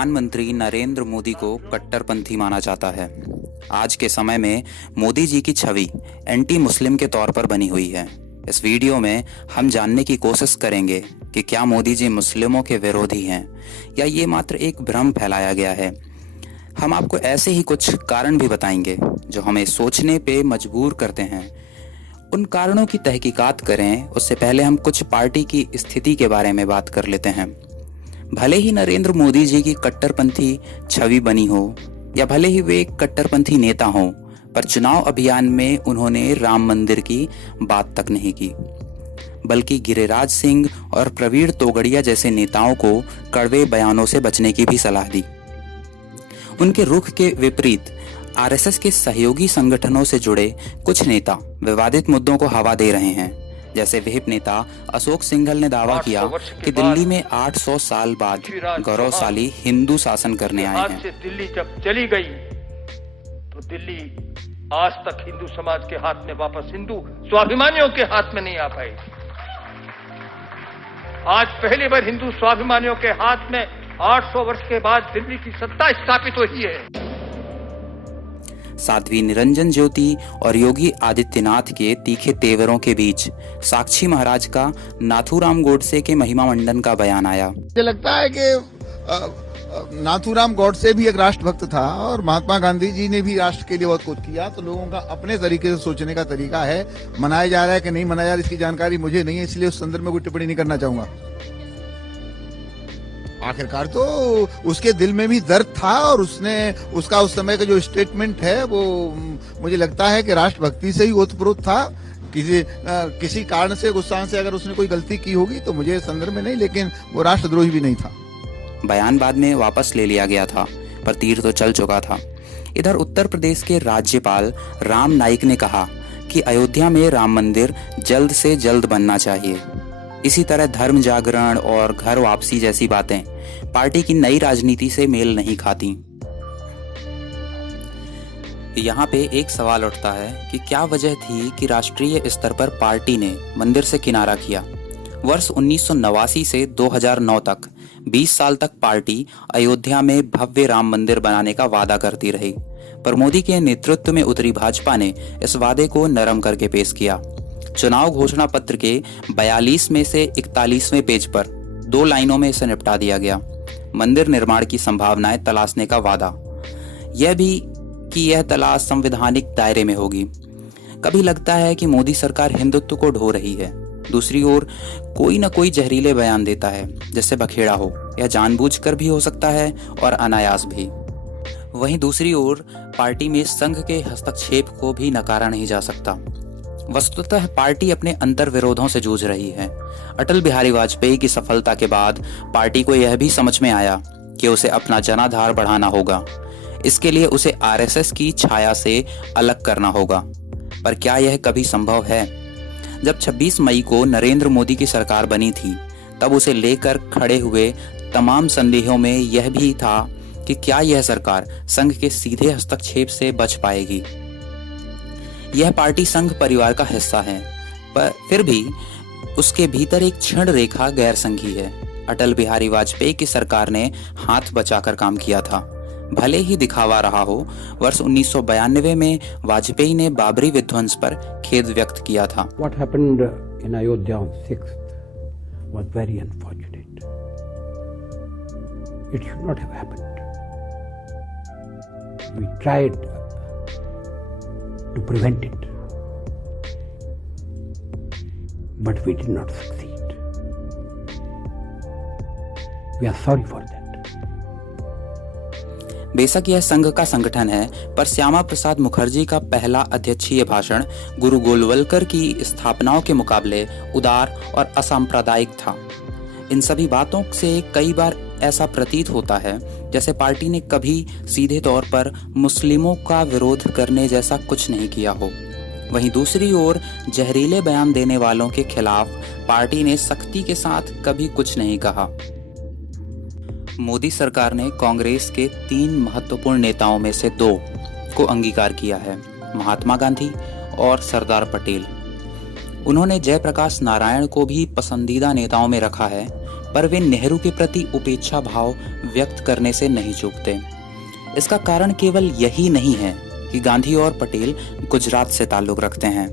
प्रधानमंत्री नरेंद्र मोदी को कट्टरपंथी माना जाता है। आज के समय में मोदी जी की छवि एंटी मुस्लिम के तौर पर बनी हुई है। इस वीडियो में हम जानने की कोशिश करेंगे कि क्या मोदी जी मुस्लिमों के विरोधी हैं या ये मात्र एक भ्रम फैलाया गया है। हम आपको ऐसे ही कुछ कारण भी बताएंगे जो हमें सोचने पे मजबूर करते हैं। उन कारणों की तहकीकात करें उससे पहले हम कुछ पार्टी की स्थिति के बारे में बात कर लेते हैं। भले ही नरेंद्र मोदी जी की कट्टरपंथी छवि बनी हो या भले ही वे एक कट्टरपंथी नेता हों, पर चुनाव अभियान में उन्होंने राम मंदिर की बात तक नहीं की, बल्कि गिरिराज सिंह और प्रवीण तोगड़िया जैसे नेताओं को कड़वे बयानों से बचने की भी सलाह दी। उनके रुख के विपरीत आरएसएस के सहयोगी संगठनों से जुड़े कुछ नेता विवादित मुद्दों को हवा दे रहे हैं। जैसे विहिप नेता अशोक सिंघल ने दावा किया कि दिल्ली में 800 साल बाद गौरवशाली हिंदू शासन करने आए हैं। दिल्ली जब चली गई तो दिल्ली आज तक हिंदू समाज के हाथ में वापस हिंदू स्वाभिमानियों के हाथ में नहीं आ पाई। आज पहली बार हिंदू स्वाभिमानियों के हाथ में 800 वर्ष के बाद दिल्ली की सत्ता स्थापित हुई है। साध्वी निरंजन ज्योति और योगी आदित्यनाथ के तीखे तेवरों के बीच साक्षी महाराज का नाथूराम गोडसे के महिमा मंडन का बयान आया। मुझे लगता है कि नाथूराम गोडसे भी एक राष्ट्रभक्त था और महात्मा गांधी जी ने भी राष्ट्र के लिए बहुत कुछ किया। तो लोगों का अपने तरीके से सोचने का तरीका है। मनाया जा रहा है कि नहीं मनाया जा रहा है इसकी जानकारी मुझे नहीं है, इसलिए उस संदर्भ में कोई टिप्पणी नहीं करना चाहूंगा। आखिरकार तो उसके दिल में भी दर्द था और उसका उस समय का जो स्टेटमेंट है वो मुझे लगता है कि राष्ट्रभक्ति से ही ओतप्रोत था। किसी कारण से गुस्सा से अगर उसने कोई गलती की होगी तो मुझे संदर्भ में नहीं, लेकिन वो राष्ट्रद्रोही भी नहीं था। बयान बाद में वापस ले लिया गया था, पर तीर तो चल चुका था। इधर उत्तर प्रदेश के राज्यपाल राम नाईक ने कहा कि अयोध्या में राम मंदिर जल्द से जल्द बनना चाहिए। इसी तरह धर्म जागरण और घर वापसी जैसी बातें पार्टी की नई राजनीति से मेल नहीं खाती। यहाँ पे एक सवाल उठता है कि क्या वजह थी कि राष्ट्रीय स्तर पर पार्टी ने मंदिर से किनारा किया। वर्ष 1989 से 2009 तक 20 साल तक पार्टी अयोध्या में भव्य राम मंदिर बनाने का वादा करती रही, पर मोदी के नेतृत्व में उतरी भाजपा ने इस वादे को नरम करके पेश किया। चुनाव घोषणा पत्र के 42 में से 41वें पेज पर 2 लाइनों में इसे निपटा दिया गया। मंदिर निर्माण की संभावनाएं तलाशने का वादा, यह भी कि यह तलाश संवैधानिक दायरे में होगी। कभी लगता है कि मोदी सरकार हिंदुत्व को ढो रही है, दूसरी ओर कोई न कोई जहरीले बयान देता है जिससे बखेड़ा हो। यह जानबूझकर भी हो सकता है और अनायास भी। वहीं दूसरी ओर पार्टी में संघ के हस्तक्षेप को भी नकारा नहीं जा सकता। वस्तुतः पार्टी अपने अंतर विरोधों से जूझ रही है। अटल बिहारी वाजपेयी की सफलता के बाद पार्टी को यह भी समझ में आया कि उसे अपना जनाधार बढ़ाना होगा। इसके लिए उसे आरएसएस की छाया से अलग करना होगा। पर क्या यह कभी संभव है? जब 26 मई को नरेंद्र मोदी की सरकार बनी थी, तब उसे लेकर खड़े हुए तमाम संदेहों में यह भी था कि क्या यह सरकार संघ के सीधे हस्तक्षेप से बच पाएगी। यह पार्टी संघ परिवार का हिस्सा है, पर फिर भी उसके भीतर एक क्षण रेखा गैर संघी है। अटल बिहारी वाजपेयी की सरकार ने हाथ बचाकर काम किया था, भले ही दिखावा रहा हो। वर्ष 1992 में वाजपेयी ने बाबरी विध्वंस पर खेद व्यक्त किया था। What happened in Ayodhya on 6th was very unfortunate. It should not have happened. We tried to prevent it, but we did not succeed. We are sorry for that. बेशक यह संघ का संगठन है, पर श्यामा प्रसाद मुखर्जी का पहला अध्यक्षीय भाषण गुरु गोलवलकर की स्थापनाओं के मुकाबले उदार और असांप्रदायिक था। इन सभी बातों से कई बार ऐसा प्रतीत होता है जैसे पार्टी ने कभी सीधे तौर पर मुस्लिमों का विरोध करने जैसा कुछ नहीं किया हो। वहीं दूसरी ओर जहरीले बयान देने वालों के खिलाफ पार्टी ने सख्ती के साथ कभी कुछ नहीं कहा। मोदी सरकार ने कांग्रेस के 3 महत्वपूर्ण नेताओं में से 2 को अंगीकार किया है, महात्मा गांधी और सरदार पटेल। उन्होंने जयप्रकाश नारायण को भी पसंदीदा नेताओं में रखा है, पर वे नेहरू के प्रति उपेक्षा भाव व्यक्त करने से नहीं चूकते। इसका कारण केवल यही नहीं है कि गांधी और पटेल गुजरात से ताल्लुक रखते हैं,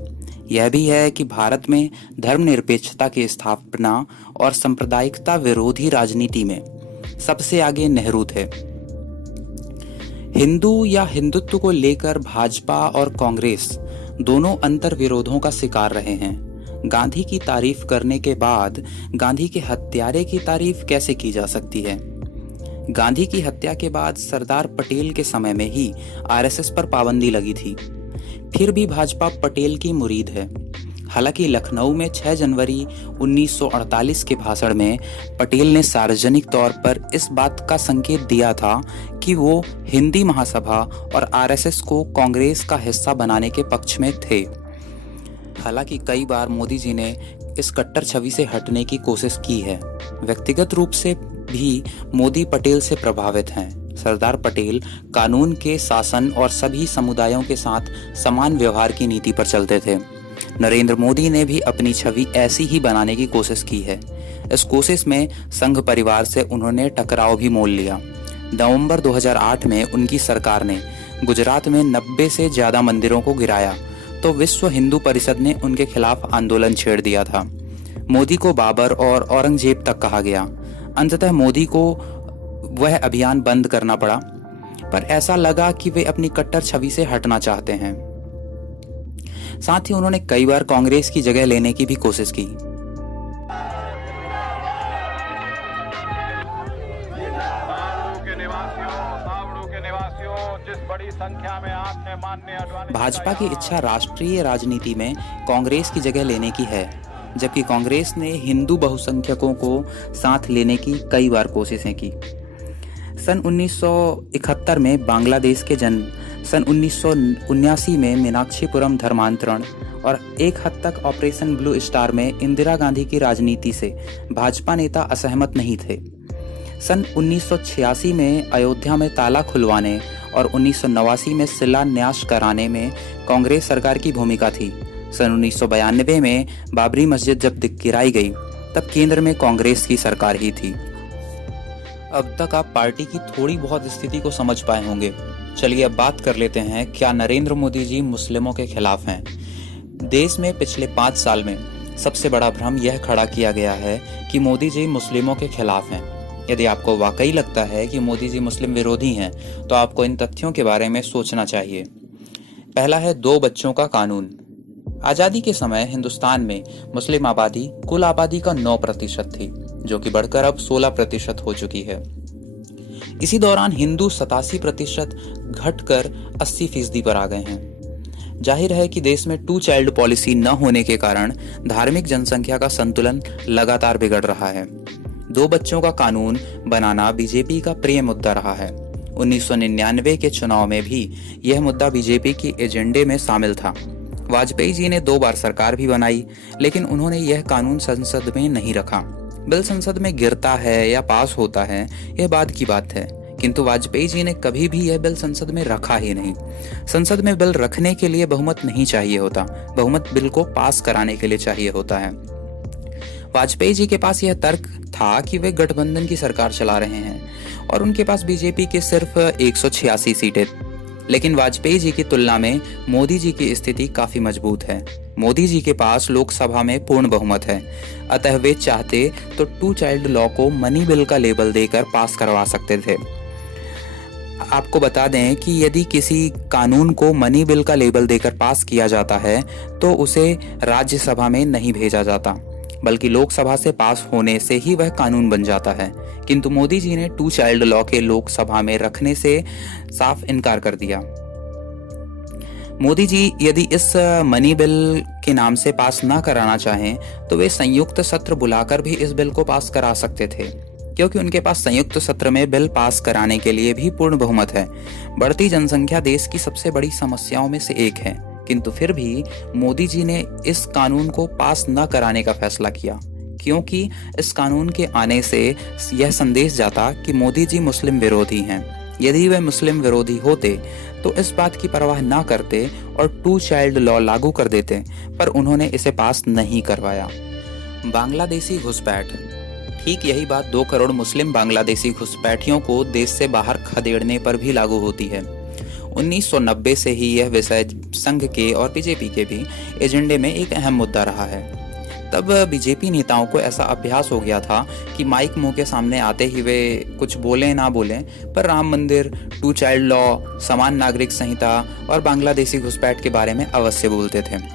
यह भी है कि भारत में धर्मनिरपेक्षता की स्थापना और सांप्रदायिकता विरोधी राजनीति में सबसे आगे नेहरू थे। हिंदू या हिंदुत्व को लेकर भाजपा और कांग्रेस दोनों अंतर विरोधों का शिकार रहे हैं। गांधी की तारीफ करने के बाद गांधी के हत्यारे की तारीफ कैसे की जा सकती है? गांधी की हत्या के बाद सरदार पटेल के समय में ही आरएसएस पर पाबंदी लगी थी। फिर भी भाजपा पटेल की मुरीद है। हालांकि लखनऊ में 6 जनवरी 1948 के भाषण में पटेल ने सार्वजनिक तौर पर इस बात का संकेत दिया था कि वो हिंदी महासभा और आरएसएस को कांग्रेस का हिस्सा बनाने के पक्ष में थे। हालांकि कई बार मोदी जी ने इस कट्टर छवि से हटने की कोशिश की है। व्यक्तिगत रूप से भी मोदी पटेल से प्रभावित हैं। सरदार पटेल कानून के शासन और सभी समुदायों के साथ समान व्यवहार की नीति पर चलते थे। नरेंद्र मोदी ने भी अपनी छवि ऐसी ही बनाने की कोशिश की है। इस कोशिश में संघ परिवार से उन्होंने टकराव भी मोल लिया। नवंबर 2008 में उनकी सरकार ने गुजरात में 90 से ज्यादा मंदिरों को गिराया तो विश्व हिंदू परिषद ने उनके खिलाफ आंदोलन छेड़ दिया था। मोदी को बाबर और औरंगजेब तक कहा गया। अंततः मोदी को वह अभियान बंद करना पड़ा, पर ऐसा लगा कि वे अपनी कट्टर छवि से हटना चाहते हैं। साथ ही उन्होंने कई बार कांग्रेस की जगह लेने की भी कोशिश की। भाजपा की इच्छा राष्ट्रीय राजनीति में कांग्रेस की जगह लेने की है, जबकि कांग्रेस ने हिंदू बहुसंख्यकों को साथ लेने की कई बार कोशिशें की। सन 1971 में बांग्लादेश के जन्म, सन 1979 में मीनाक्षीपुरम धर्मांतरण और एक हद तक ऑपरेशन ब्लू स्टार में इंदिरा गांधी की राजनीति से भाजपा नेता असहमत नहीं थे। सन 1986 में अयोध्या में ताला खुलवाने और 1989 में शिलान्यास कराने में कांग्रेस सरकार की भूमिका थी। सन 1992 में बाबरी मस्जिद जब गिराई गई तब केंद्र में कांग्रेस की सरकार ही थी। अब तक आप पार्टी की थोड़ी बहुत स्थिति को समझ पाए होंगे। चलिए अब बात कर लेते हैं, क्या नरेंद्र मोदी जी मुस्लिमों के खिलाफ हैं? देश में पिछले 5 साल में सबसे बड़ा भ्रम यह खड़ा किया गया है कि मोदी जी मुस्लिमों के खिलाफ हैं। यदि आपको वाकई लगता है कि मोदी जी मुस्लिम विरोधी हैं, तो आपको इन तथ्यों के बारे में सोचना चाहिए। पहला है 2 बच्चों का कानून। आजादी के समय हिंदुस्तान में मुस्लिम आबादी कुल आबादी का 9% थी, जो कि बढ़कर अब 16% हो चुकी है। इसी दौरान हिंदू 87% घटकर 80% पर आ गए हैं। जाहिर है कि देश में 2 चाइल्ड पॉलिसी न होने के कारण धार्मिक जनसंख्या का संतुलन लगातार बिगड़ रहा है। 2 बच्चों का कानून बनाना बीजेपी का प्रिय मुद्दा रहा है। 1999 के चुनाव में भी यह मुद्दा बीजेपी के एजेंडे में शामिल था। वाजपेयी जी ने 2 बार सरकार भी बनाई, लेकिन उन्होंने यह कानून संसद में नहीं रखा। बिल संसद में गिरता है या पास होता है, यह बाद की बात है, किंतु वाजपेयी जी ने कभी भी यह बिल संसद में रखा ही नहीं। संसद में बिल रखने के लिए बहुमत नहीं चाहिए होता, बहुमत बिल को पास कराने के लिए चाहिए होता है। वाजपेयी जी के पास यह तर्क था कि वे गठबंधन की सरकार चला रहे हैं और उनके पास बीजेपी के सिर्फ 186 सीटें। लेकिन वाजपेयी जी की तुलना में मोदी जी की स्थिति काफी मजबूत है। मोदी जी के पास लोकसभा में पूर्ण बहुमत है, अतः वे चाहते तो 2 चाइल्ड लॉ को मनी बिल का लेबल देकर पास करवा सकते थे। आपको बता दें कि यदि किसी कानून को मनी बिल का लेबल देकर पास किया जाता है तो उसे राज्यसभा में नहीं भेजा जाता, बल्कि लोकसभा से पास होने से ही वह कानून बन जाता है। किंतु मोदी जी ने 2 चाइल्ड लॉ के लोकसभा में रखने से साफ इनकार कर दिया। मोदी जी यदि इस मनी बिल के नाम से पास ना कराना चाहें तो वे संयुक्त सत्र बुलाकर भी इस बिल को पास करा सकते थे, क्योंकि उनके पास संयुक्त सत्र में बिल पास कराने के लिए भी पूर्ण बहुमत है। बढ़ती जनसंख्या देश की सबसे बड़ी समस्याओं में से एक है, किंतु फिर भी मोदी जी ने इस कानून को पास न कराने का फैसला किया, क्योंकि इस कानून के आने से यह संदेश जाता कि मोदी जी मुस्लिम विरोधी हैं। यदि वे मुस्लिम विरोधी होते तो इस बात की परवाह ना करते और 2 चाइल्ड लॉ लागू कर देते, पर उन्होंने इसे पास नहीं करवाया। बांग्लादेशी घुसपैठ। ठीक यही बात 2 करोड़ मुस्लिम बांग्लादेशी घुसपैठियों को देश से बाहर खदेड़ने पर भी लागू होती है। 1990 से ही यह विषय संघ के और बीजेपी के भी एजेंडे में एक अहम मुद्दा रहा है। तब बीजेपी नेताओं को ऐसा अभ्यास हो गया था कि माइक मुंह के सामने आते ही वे कुछ बोलें ना बोलें, पर राम मंदिर, 2 चाइल्ड लॉ, समान नागरिक संहिता और बांग्लादेशी घुसपैठ के बारे में अवश्य बोलते थे।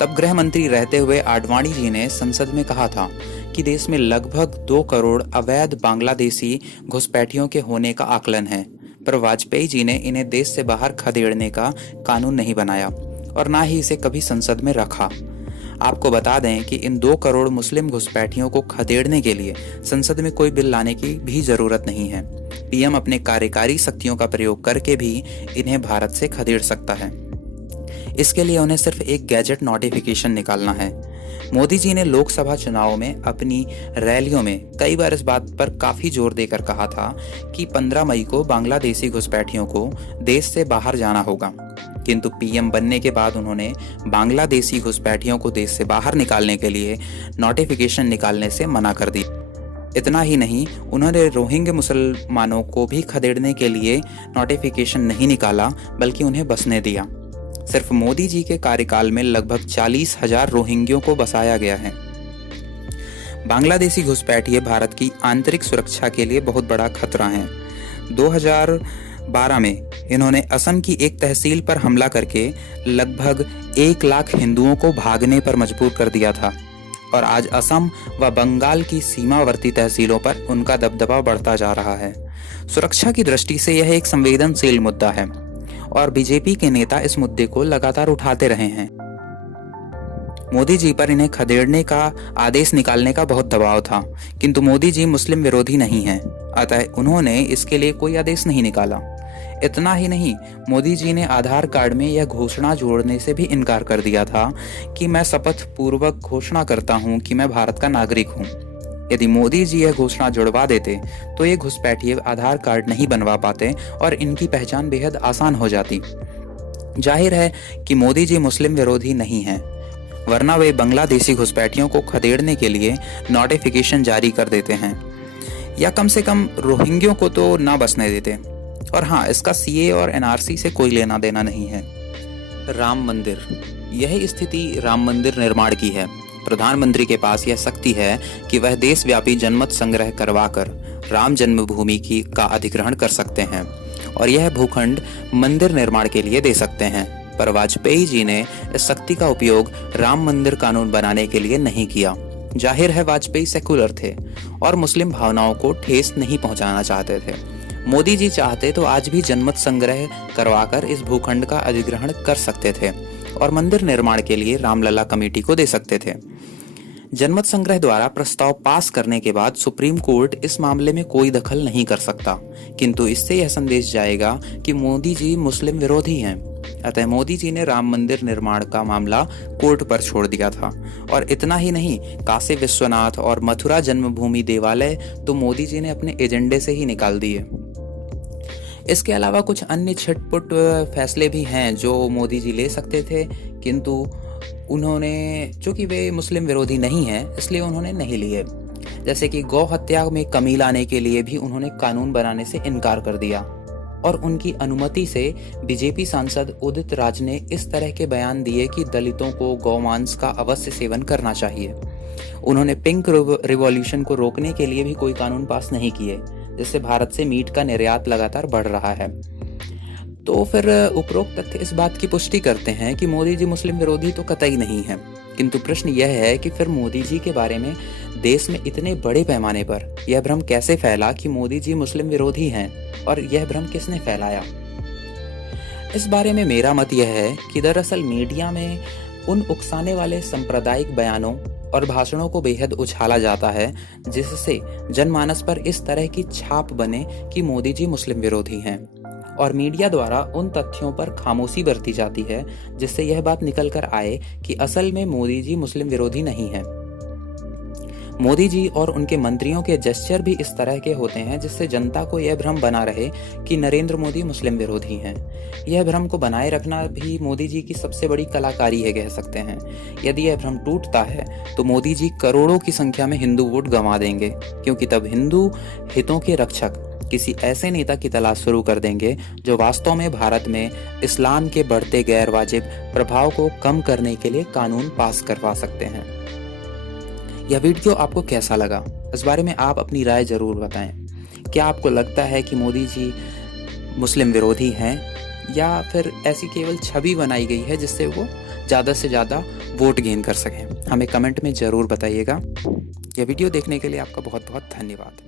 तब गृह मंत्री रहते हुए आडवाणी जी ने संसद में कहा था कि देश में लगभग 2 करोड़ अवैध बांग्लादेशी घुसपैठियों के होने का आकलन है, पर वाजपेयी जी ने इन्हें देश से बाहर खदेड़ने का कानून नहीं बनाया और ना ही इसे कभी संसद में रखा। आपको बता दें कि इन 2 करोड़ मुस्लिम घुसपैठियों को खदेड़ने के लिए संसद में कोई बिल लाने की भी जरूरत नहीं है। पीएम अपने कार्यकारी शक्तियों का प्रयोग करके भी इन्हें भारत से खदेड़ सकता है। इसके लिए उन्हें सिर्फ एक गैजेट नोटिफिकेशन निकालना है। मोदी जी ने लोकसभा चुनाव में अपनी रैलियों में कई बार इस बात पर काफी जोर देकर कहा था कि 15 मई को बांग्लादेशी घुसपैठियों को देश से बाहर जाना होगा, किंतु पीएम बनने के बाद उन्होंने बांग्लादेशी घुसपैठियों को देश से बाहर निकालने के लिए नोटिफिकेशन निकालने से मना कर दी। इतना ही नहीं, उन्होंने रोहिंग्या मुसलमानों को भी खदेड़ने के लिए नोटिफिकेशन नहीं निकाला, बल्कि उन्हें बसने दिया। सिर्फ मोदी जी के कार्यकाल में लगभग 40,000 रोहिंग्यों को बसाया गया है। बांग्लादेशी घुसपैठिए भारत की आंतरिक सुरक्षा के लिए बहुत बड़ा खतरा हैं। 2012 में इन्होंने असम की एक तहसील पर हमला करके लगभग 1 लाख हिंदुओं को भागने पर मजबूर कर दिया था और आज असम व बंगाल की सीमावर्ती तहसीलों पर उनका दबदबा बढ़ता जा रहा है। सुरक्षा की दृष्टि से यह एक संवेदनशील मुद्दा है और बीजेपी के नेता इस मुद्दे को लगातार उठाते रहे हैं। मोदी जी पर इन्हें खदेड़ने का आदेश निकालने का बहुत दबाव था, किंतु मोदी जी मुस्लिम विरोधी नहीं हैं, अतः उन्होंने इसके लिए कोई आदेश नहीं निकाला। इतना ही नहीं, मोदी जी ने आधार कार्ड में यह घोषणा जोड़ने से भी इनकार कर दिया था कि मैं शपथ पूर्वक घोषणा करता हूं कि मैं भारत का नागरिक हूं। यदि मोदी जी यह घोषणा जुड़वा देते तो ये घुसपैठिए आधार कार्ड नहीं बनवा पाते और इनकी पहचान बेहद आसान हो जाती। जाहिर है कि मोदी जी मुस्लिम विरोधी नहीं हैं, वरना वे बांग्लादेशी घुसपैठियों को खदेड़ने के लिए नोटिफिकेशन जारी कर देते हैं, या कम से कम रोहिंग्यों को तो ना बसने देते। और हाँ, इसका सीए और एनआरसी से कोई लेना देना नहीं है। राम मंदिर, यही स्थिति राम मंदिर निर्माण की है। प्रधानमंत्री के पास यह शक्ति है कि वह देशव्यापी जनमत संग्रह करवाकर राम जन्मभूमि का अधिग्रहण कर सकते हैं और यह भूखंड मंदिर निर्माण के लिए दे सकते हैं, पर वाजपेयी जी ने इस शक्ति का उपयोग राम मंदिर कानून बनाने के लिए नहीं किया। जाहिर है वाजपेयी सेकुलर थे और मुस्लिम भावनाओं को ठेस नहीं पहुंचाना चाहते थे। मोदी जी चाहते तो आज भी जनमत संग्रह करवाकर इस भूखंड का अधिग्रहण कर सकते थे और मंदिर निर्माण के लिए रामलला कमेटी को दे सकते थे। जनमत संग्रह द्वारा प्रस्ताव पास करने के बाद सुप्रीम कोर्ट इस मामले में कोई दखल नहीं कर सकता, किंतु इससे यह संदेश जाएगा कि मोदी जी मुस्लिम विरोधी हैं। अतः मोदी जी ने राम मंदिर निर्माण का मामला कोर्ट पर छोड़ दिया था। और इतना ही नहीं, काशी विश्वनाथ और मथुरा जन्मभूमि देवालय तो मोदी जी ने अपने एजेंडे से ही निकाल दिए। इसके अलावा कुछ अन्य छिटपुट फैसले भी हैं जो मोदी जी ले सकते थे, किंतु उन्होंने, चूंकि वे मुस्लिम विरोधी नहीं हैं, इसलिए उन्होंने नहीं लिए। जैसे कि गौ हत्या में कमी लाने के लिए भी उन्होंने कानून बनाने से इनकार कर दिया और उनकी अनुमति से बीजेपी सांसद उदित राज ने इस तरह के बयान दिए कि दलितों को गौमांस का अवश्य सेवन करना चाहिए। उन्होंने पिंक रिवॉल्यूशन को रोकने के लिए भी कोई कानून पास नहीं किए, जिससे भारत से मीट का निर्यात लगातार बढ़ रहा है। तो फिर उपरोक्त तथ्य इस बात की पुष्टि करते हैं कि मोदी जी मुस्लिम विरोधी तो कतई नहीं है, किंतु प्रश्न यह है कि फिर मोदी जी के बारे में देश में इतने बड़े पैमाने पर यह भ्रम कैसे फैला कि मोदी जी मुस्लिम विरोधी हैं, और यह भ्रम किसने फैलाया? इस बारे में मेरा मत यह है कि दरअसल मीडिया में उन उकसाने वाले सांप्रदायिक बयानों और भाषणों को बेहद उछाला जाता है, जिससे जनमानस पर इस तरह की छाप बने कि मोदी जी मुस्लिम विरोधी हैं, और मीडिया द्वारा उन तथ्यों पर खामोशी बरती जाती है, जिससे यह बात निकल कर आए कि असल में मोदी जी मुस्लिम विरोधी नहीं है। मोदी जी और उनके मंत्रियों के जेस्चर भी इस तरह के होते हैं जिससे जनता को यह भ्रम बना रहे कि नरेंद्र मोदी मुस्लिम विरोधी हैं। यह भ्रम को बनाए रखना भी मोदी जी की सबसे बड़ी कलाकारी है, कह सकते हैं। यदि यह भ्रम टूटता है तो मोदी जी करोड़ों की संख्या में हिंदू वोट गंवा देंगे, क्योंकि तब हिंदू हितों के रक्षक किसी ऐसे नेता की तलाश शुरू कर देंगे जो वास्तव में भारत में इस्लाम के बढ़ते गैर वाजिब प्रभाव को कम करने के लिए कानून पास करवा सकते हैं। यह वीडियो आपको कैसा लगा, इस बारे में आप अपनी राय जरूर बताएं। क्या आपको लगता है कि मोदी जी मुस्लिम विरोधी हैं, या फिर ऐसी केवल छवि बनाई गई है जिससे वो ज़्यादा से ज़्यादा वोट गेन कर सकें? हमें कमेंट में ज़रूर बताइएगा। यह वीडियो देखने के लिए आपका बहुत बहुत धन्यवाद।